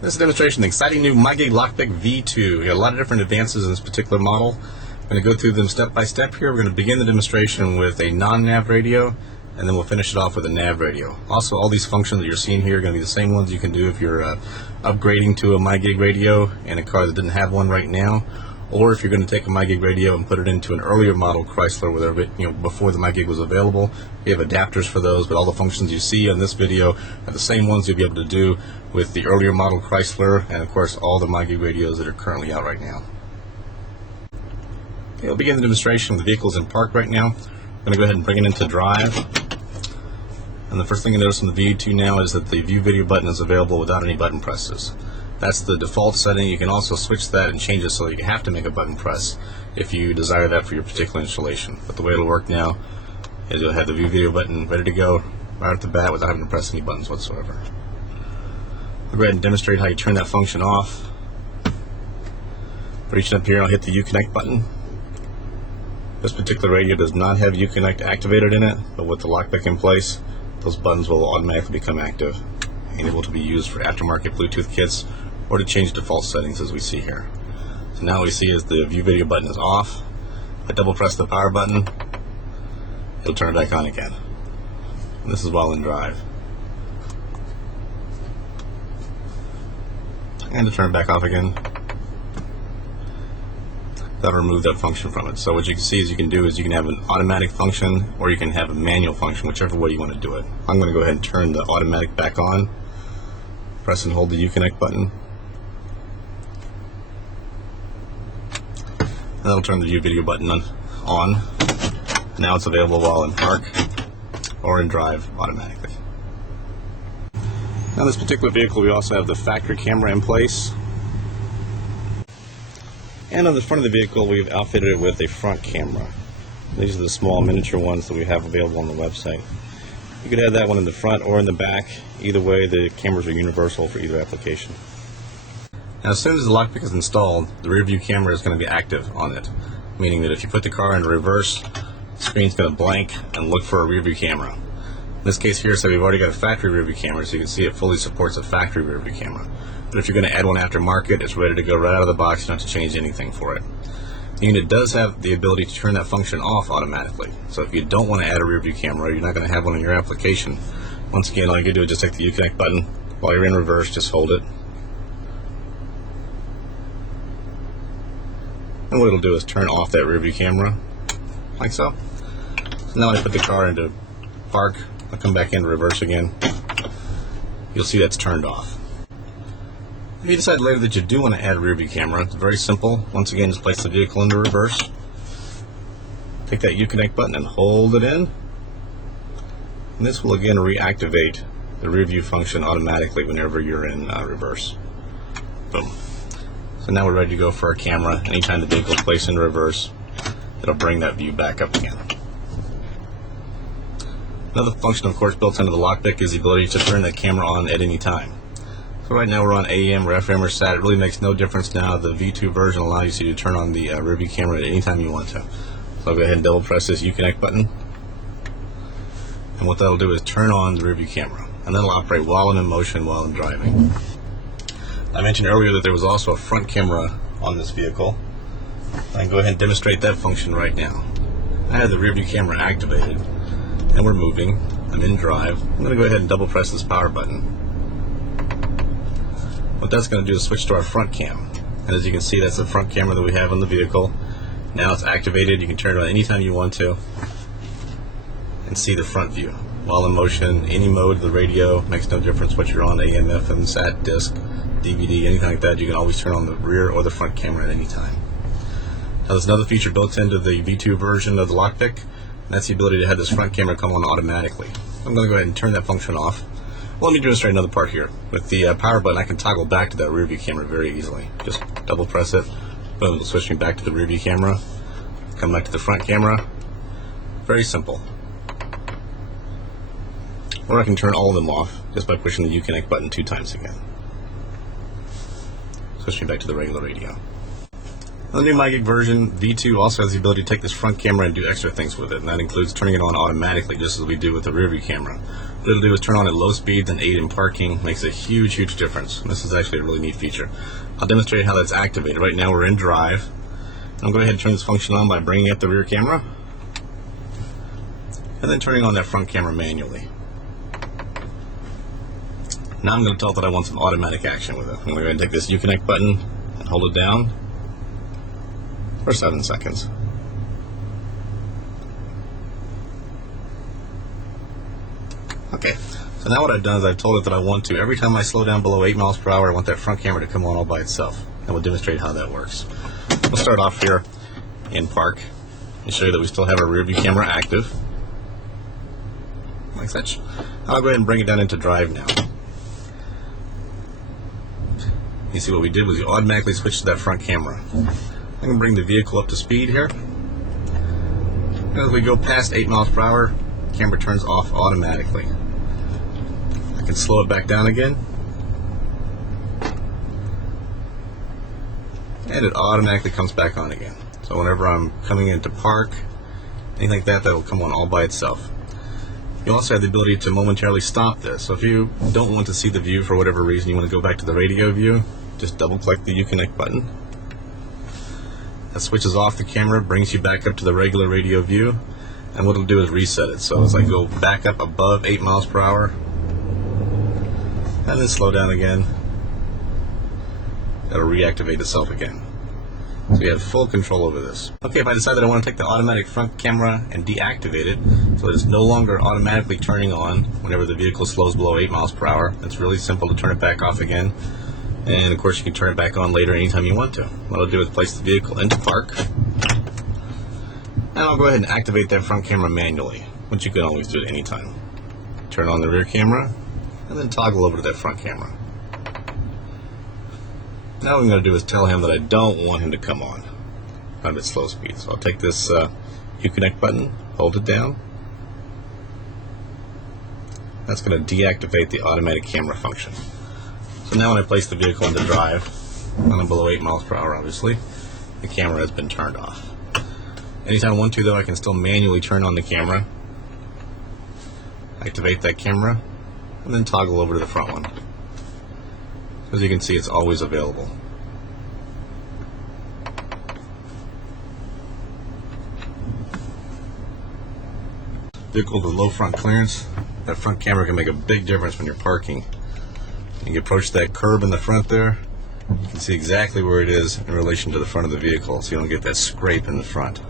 This is a demonstration of the exciting new Mygig Lockpick V2. We got a lot of different advances in this particular model. I'm going to go through them step by step here. We're going to begin the demonstration with a non-nav radio, and then we'll finish it off with a nav radio. Also, all these functions that you're seeing here are going to be the same ones you can do if you're upgrading to a Mygig radio in a car that didn't have one right now, or if you're going to take a Mygig radio and put it into an earlier model Chrysler, where before the Mygig was available. We have adapters for those, but all the functions you see on this video are the same ones you'll be able to do with the earlier model Chrysler, and of course all the Mygig radios that are currently out right now. Okay, we'll begin the demonstration with the vehicles in park right now. I'm going to go ahead and bring it into drive. And the first thing you notice on the V2 now is that the view video button is available without any button presses. That's the default setting. You can also switch that and change it so that you have to make a button press if you desire that for your particular installation. But the way it'll work now is you'll have the view video button ready to go right off the bat without having to press any buttons whatsoever. I'll go ahead and demonstrate how you turn that function off. Reaching up here, I'll hit the Uconnect button. This particular radio does not have Uconnect activated in it, but with the lockpick in place, those buttons will automatically become active and able to be used for aftermarket Bluetooth kits or to change default settings as we see here. So now what we see is the view video button is off. If I double press the power button, it'll turn it back on again. And this is while in drive. And to turn it back off again, that'll remove that function from it. So what you can see is you can have an automatic function or you can have a manual function, whichever way you want to do it. I'm going to go ahead and turn the automatic back on. Press and hold the Uconnect button. And that'll turn the view video button on. Now it's available while in park or in drive automatically. Now, this particular vehicle, we also have the factory camera in place. And on the front of the vehicle, we've outfitted it with a front camera. These are the small miniature ones that we have available on the website. You could have that one in the front or in the back. Either way, the cameras are universal for either application. Now, as soon as the lockpick is installed, the rear view camera is going to be active on it, meaning that if you put the car into reverse, the screen's going to blank and look for a rear view camera. In this case here, so we've already got a factory rear view camera, so you can see it fully supports a factory rear view camera. But if you're going to add one aftermarket, it's ready to go right out of the box. You don't have to change anything for it. The unit does have the ability to turn that function off automatically. So if you don't want to add a rear view camera, you're not going to have one in your application. Once again, all you can do is just take the Uconnect button. While you're in reverse, just hold it. And what it'll do is turn off that rear view camera, like so. So now when I put the car into park, I'll come back into reverse again. You'll see that's turned off. If you decide later that you do want to add a rear view camera, it's very simple. Once again, just place the vehicle into reverse. Take that Uconnect button and hold it in. And this will again reactivate the rear view function automatically whenever you're in reverse. Boom. So now we're ready to go for our camera. Anytime the vehicle is placed into reverse, it'll bring that view back up again. Another function, of course, built into the lockpick is the ability to turn that camera on at any time. So right now we're on AM or FM or SAT. It really makes no difference now. The V2 version allows you to turn on the rear view camera at any time you want to. So I'll go ahead and double press this Uconnect button. And what that'll do is turn on the rear view camera. And that'll operate while in motion, while in driving. I mentioned earlier that there was also a front camera on this vehicle. I can go ahead and demonstrate that function right now. I have the rear view camera activated. And we're moving. I'm in drive. I'm going to go ahead and double press this power button. What that's going to do is switch to our front cam. And as you can see, that's the front camera that we have on the vehicle. Now it's activated. You can turn it on anytime you want to and see the front view. While in motion, any mode of the radio, makes no difference what you're on, AM, FM, SAT, disc, DVD, anything like that. You can always turn on the rear or the front camera at any time. Now there's another feature built into the V2 version of the lockpick. That's the ability to have this front camera come on automatically. I'm going to go ahead and turn that function off. Well, let me demonstrate another part here. With the power button, I can toggle back to that rear view camera very easily. Just double press it, boom, it'll switch me back to the rear view camera. Come back to the front camera. Very simple. Or I can turn all of them off just by pushing the Uconnect button 2 times again. Switch me back to the regular radio. The new Mygig version, V2, also has the ability to take this front camera and do extra things with it, and that includes turning it on automatically, just as we do with the rear view camera. What it'll do is turn on at low speeds and aid in parking. Makes a huge, huge difference. And this is actually a really neat feature. I'll demonstrate how that's activated. Right now we're in drive. I'm going to go ahead and turn this function on by bringing up the rear camera, and then turning on that front camera manually. Now I'm going to tell it that I want some automatic action with it. I'm going to go ahead and take this Uconnect button and hold it down for 7 seconds. Okay, so now what I've done is I've told it that I want to, every time I slow down below 8 miles per hour, I want that front camera to come on all by itself. And we'll demonstrate how that works. We'll start off here in park and show you that we still have our rear view camera active, like such. I'll go ahead and bring it down into drive now. You see what we did was we automatically switched to that front camera. I'm going to bring the vehicle up to speed here. As we go past 8 miles per hour, the camera turns off automatically. I can slow it back down again, and it automatically comes back on again. So whenever I'm coming into park, anything like that, will come on all by itself. You also have the ability to momentarily stop this. So if you don't want to see the view for whatever reason, you want to go back to the radio view, just double click the Uconnect button. That switches off the camera, brings you back up to the regular radio view, and what it'll do is reset it. So as I go back up above 8 miles per hour, and then slow down again, it'll reactivate itself again. So you have full control over this. Okay, if I decide that I want to take the automatic front camera and deactivate it, so that it's no longer automatically turning on whenever the vehicle slows below 8 miles per hour, it's really simple to turn it back off again. And of course you can turn it back on later anytime you want to. What I'll do is place the vehicle into park, and I'll go ahead and activate that front camera manually, which you can always do at any time. Turn on the rear camera, and then toggle over to that front camera. Now what I'm going to do is tell him that I don't want him to come on at slow speed. So I'll take this Uconnect button, hold it down. That's going to deactivate the automatic camera function. So now when I place the vehicle into drive, and I'm below 8 miles per hour obviously, the camera has been turned off. Anytime I want to though, I can still manually turn on the camera, activate that camera, and then toggle over to the front one. As you can see, it's always available. Vehicle with low front clearance, that front camera can make a big difference when you're parking. You can approach that curb in the front there, you can see exactly where it is in relation to the front of the vehicle, so you don't get that scrape in the front.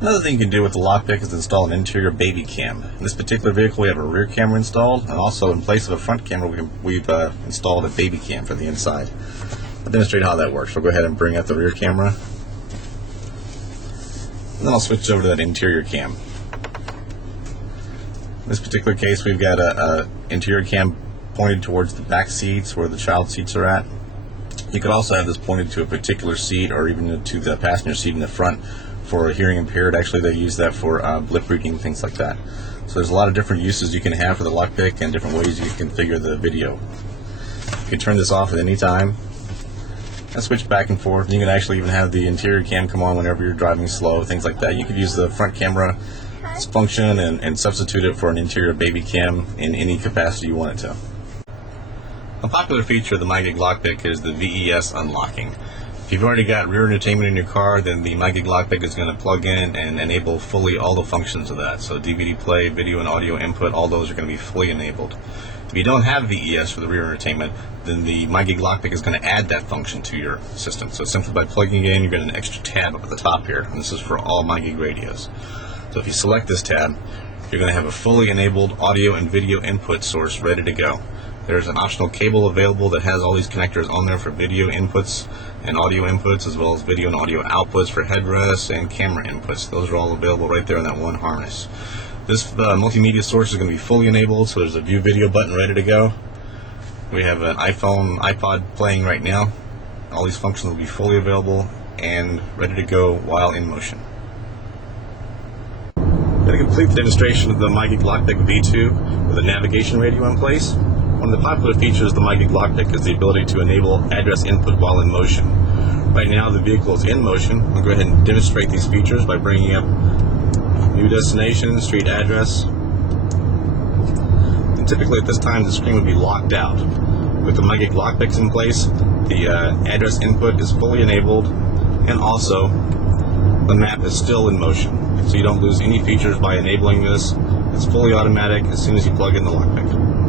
Another thing you can do with the Lockpick is install an interior baby cam. In this particular vehicle we have a rear camera installed, and also in place of a front camera we've installed a baby cam for the inside. I'll demonstrate how that works. We'll go ahead and bring out the rear camera, and then I'll switch over to that interior cam. In this particular case we've got a interior cam pointed towards the back seats where the child seats are at. You could also have this pointed to a particular seat or even to the passenger seat in the front for hearing impaired. Actually they use that for lip reading, things like that. So there's a lot of different uses you can have for the Lockpick and different ways you can configure the video. You can turn this off at any time and switch back and forth. You can actually even have the interior cam come on whenever you're driving slow, things like that. You could use the front camera function and substitute it for an interior baby cam in any capacity you want it to. A popular feature of the Mygig Lockpick is the VES unlocking. If you've already got rear entertainment in your car, then the Mygig Lockpick is going to plug in and enable fully all the functions of that. So DVD play, video and audio input, all those are going to be fully enabled. If you don't have VES for the rear entertainment, then the Mygig Lockpick is going to add that function to your system. So simply by plugging it in, you get an extra tab up at the top here, and this is for all Mygig radios. So if you select this tab, you're going to have a fully enabled audio and video input source ready to go. There's an optional cable available that has all these connectors on there for video inputs and audio inputs, as well as video and audio outputs for headrests and camera inputs. Those are all available right there in that one harness. This multimedia source is going to be fully enabled, so there's a view video button ready to go. We have an iPhone, iPod playing right now. All these functions will be fully available and ready to go while in motion. I'm going to complete the demonstration of the Mygig Lockpick V2 with a navigation radio in place. One of the popular features of the Mygig Lockpick is the ability to enable address input while in motion. Right now the vehicle is in motion. I'll go ahead and demonstrate these features by bringing up new destination, street address. And typically at this time the screen would be locked out. With the Mygig Lockpicks in place, the address input is fully enabled, and also the map is still in motion. So you don't lose any features by enabling this. It's fully automatic as soon as you plug in the lockpick.